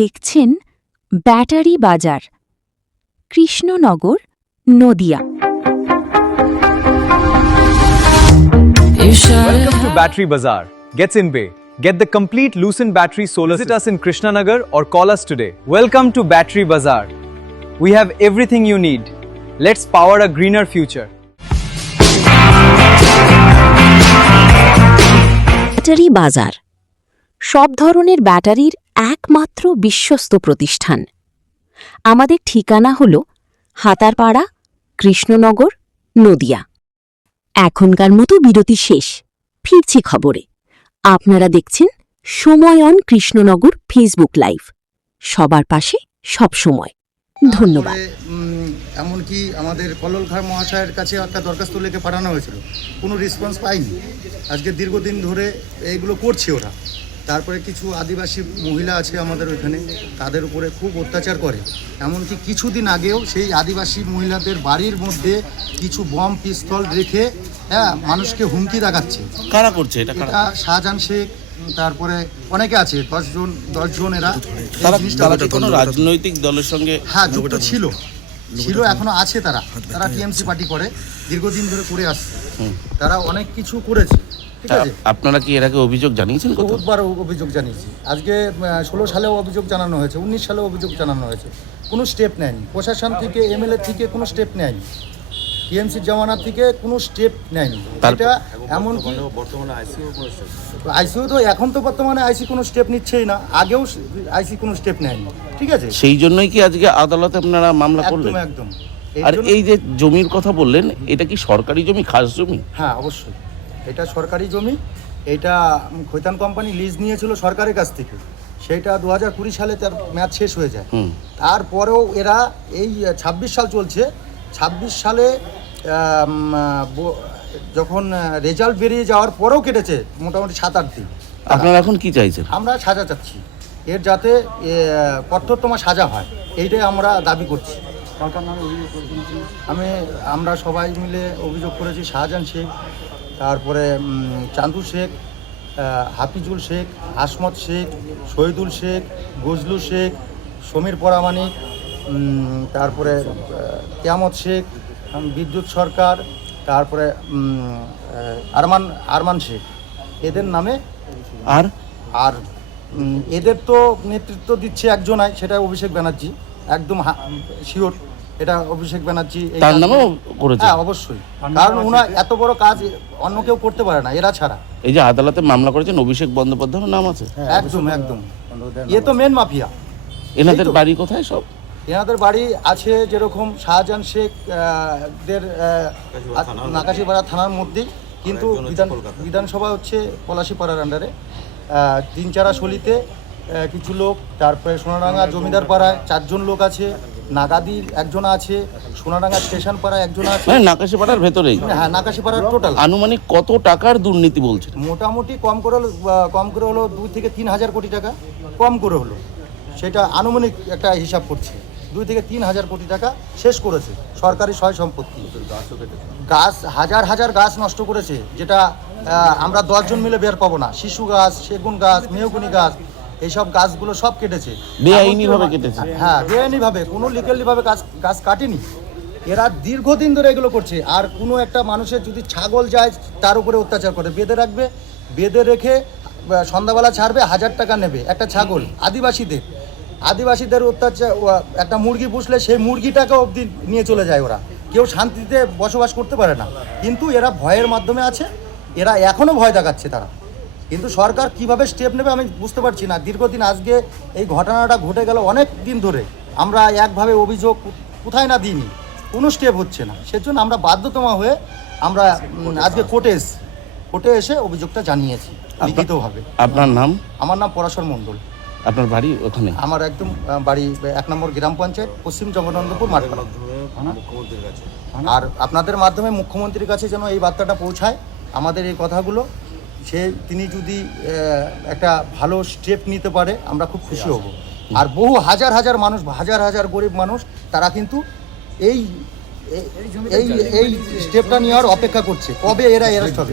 দেখছেন ব্যাটারি বাজার, Krishnanagar, Nadia. Welcome to Battery Bazaar. Gets in Bay. Get the complete Lucent battery solar. Visit us in Krishnanagar or call us today. Welcome to Battery Bazaar. We have everything you need. Let's power a greener future. Battery বাজার সব ধরনের ব্যাটারির একমাত্র বিশ্বস্ত প্রতিষ্ঠান। আমাদের ঠিকানা হল হাতারপাড়া, কৃষ্ণনগর, নদিয়া। এখনকার মতো বিরতি শেষ, ফিরছি খবরে। আপনারা দেখছেন সময় অন কৃষ্ণনগর ফেসবুক লাইভ, সবার পাশে সব সময়। ধন্যবাদ। এমনকি আমাদের কল্লোল খাঁ মহাশয়ের কাছে একটা দরখাস্ত লিখে পাঠানো হয়েছিল, কোনো রেসপন্স পাইনি। আজকে দীর্ঘদিন ধরে এইগুলো করছে ওরা। তারপরে কিছু আদিবাসী মহিলা আছে আমাদের ওইখানে, তাদের উপরে খুব অত্যাচার করে। এমনকি কিছুদিন আগেও সেই আদিবাসী মহিলাদের বাড়ির মধ্যে কিছু বম পিস্তল রেখে মানুষকে হুমকি দেখাচ্ছে। কারা করছে এটা? শাহজাহান শেখ, তারপরে অনেকে আছে, 10 জন এরা। কোনো রাজনৈতিক দলের সঙ্গে যুক্ত ছিল, এখনো আছে। তারা টিএমসি পার্টি করে, দীর্ঘদিন ধরে করে আসছে। তারা অনেক কিছু করেছে। ঠিক আছে, আপনারা কি এর আগে অভিযোগ জানিয়েছেন? বহুবার অভিযোগ জানিয়েছি। আজকে 16 সালেও অভিযোগ জানানো হয়েছে, 19 সালেও অভিযোগ জানানো হয়েছে। কোনো স্টেপ নেয়নি প্রশাসন থেকে, এমএলএ থেকে কোনো স্টেপ নেয়নি, টিএমসির জামানা থেকে কোনো স্টেপ নেয়নি। এটা এমনকি আইসিইউ তো এখন তো বর্তমানে আইসি কোনো স্টেপ নিচ্ছেই না, আগেও আইসি কোনো স্টেপ নেয়নি। ঠিক আছে, সেই জন্যই কি আজকে আদালতে আপনারা মামলা করলেন? একদম। আর এই যে জমির কথা বললেন, এটা কি সরকারি জমি, খাস জমি? হ্যাঁ, অবশ্যই এটা সরকারি জমি। এটা খৈতান কোম্পানি লিজ নিয়েছিল সরকারের কাছ থেকে। সেটা 2020 সালে তার মেয়াদ শেষ হয়ে যায়। তারপরেও এরা এই 26 সাল চলছে, 26 সালে যখন রেজাল্ট বেরিয়ে যাওয়ার পরেও কেটেছে মোটামুটি 7-8 দিন। আপনারা এখন কি চাইছেন? আমরা সাজা চাচ্ছি, এর যাতে কঠোরতম সাজা হয়, এইটাই আমরা দাবি করছি। আমরা সবাই মিলে অভিযোগ করেছি। শাহজাহান শেখ, তারপরে চান্দু শেখ, হাফিজুল শেখ, আসমত শেখ, শহীদুল শেখ, গজলু শেখ, সমীর পরামানিক, তারপরে কিয়ামত শেখ, বিদ্যুৎ সরকার, তারপরে আরমান শেখ, এদের নামে। আর এদের তো নেতৃত্ব দিচ্ছে একজনাই, সেটা অভিষেক ব্যানার্জি। একদম শিওর, এটা অভিষেক ব্যানার্জি তার নামেও করেছে। হ্যাঁ, অবশ্যই, কারণ ওনার এত বড় কাজ অন্য কেউ করতে পারে না এরা ছাড়া। এই যে আদালতে মামলা করেছেন, অভিষেক বন্দ্যোপাধ্যায়ের নাম আছে। একদম। এ তো মেন মাফিয়া। এনাদের বাড়ি কোথায়? সব এনাদের বাড়ি আছে যেরকম শাহজাহান শেখ দের নাকাশিপাড়া থানার মধ্যেই, কিন্তু বিধানসভা হচ্ছে পলাশিপাড়ার আন্ডারে। 3-4 শলিতে কিছু লোক, তারপরে সোনাডাঙ্গা জমিদার পাড়ায় 4 জন লোক আছে, নাগাদির একজন আছে, সোনাডাঙ্গা স্টেশন পাড়ায় একজন আছে। নাকাশিপাড়ার ভেতরেই? হ্যাঁ, নাকাশিপাড়ার টোটাল। আনুমানিক কত টাকার দুর্নীতি বলছেন? মোটামুটি কম করে হলো 2 থেকে 3 হাজার কোটি টাকা কম করে হলো। সেটা আনুমানিক একটা হিসাব করছে, 2 থেকে 3 হাজার কোটি টাকা শেষ করেছে সরকারি সয় সম্পত্তি। গাছ হাজার গাছ নষ্ট করেছে, যেটা আমরা 10 জন মিলে বের পাবো না। শিশু গাছ, সেগুন গাছ, মেহগুনি গাছ, এইসব গাছগুলো সব কেটেছে। বেআইনিভাবে কেটেছে? হ্যাঁ, বেআইনিভাবে, কোনো লিগালিভাবে গাছ কাটেনি। এরা দীর্ঘদিন ধরে এগুলো করছে। আর কোনো একটা মানুষের যদি ছাগল যায়, তার উপরে অত্যাচার করে, বেঁধে রেখে সন্ধ্যাবেলা ছাড়বে, 1000 টাকা নেবে একটা ছাগল। আদিবাসীদের অত্যাচার, একটা মুরগি পুষলে সেই মুরগিটাকে অবধি নিয়ে চলে যায় ওরা। কেউ শান্তিতে বসবাস করতে পারে না। কিন্তু এরা ভয়ের মাধ্যমে আছে, এরা এখনও ভয় দেখাচ্ছে তারা। কিন্তু সরকার কিভাবে স্টেপ নেবে আমি বুঝতে পারছি না। দীর্ঘদিন আজকে এই ঘটনাটা ঘটে গেল, অনেক দিন ধরে আমরা একভাবে অভিযোগ কোথায় না দিইনি, কোনো স্টেপ হচ্ছে না। সেজন্য আমরা বাধ্যতামূলক হয়ে আমরা আজকে কোর্টে এসে অভিযোগটা জানিয়েছি লিখিতভাবে। আপনার নাম? আমার নাম পরাশর মণ্ডল। আপনার বাড়ি ওখানে? আমার একদম বাড়ি 1 নম্বর গ্রাম পঞ্চায়েত, পশ্চিম জগন্নাথপুর মাঠপাড়া। আর আপনাদের মাধ্যমে মুখ্যমন্ত্রীর কাছে যেন এই বার্তাটা পৌঁছায়, আমাদের এই কথাগুলো। তিনি যদি একটা ভালো স্টেপ নিতে পারে, আমরা খুব খুশি হব। আর বহু হাজার মানুষ, হাজার গরিব মানুষ, তারা কিন্তু এই স্টেপটা নেওয়ার অপেক্ষা করছে, কবে এরা অ্যারেস্ট হবে।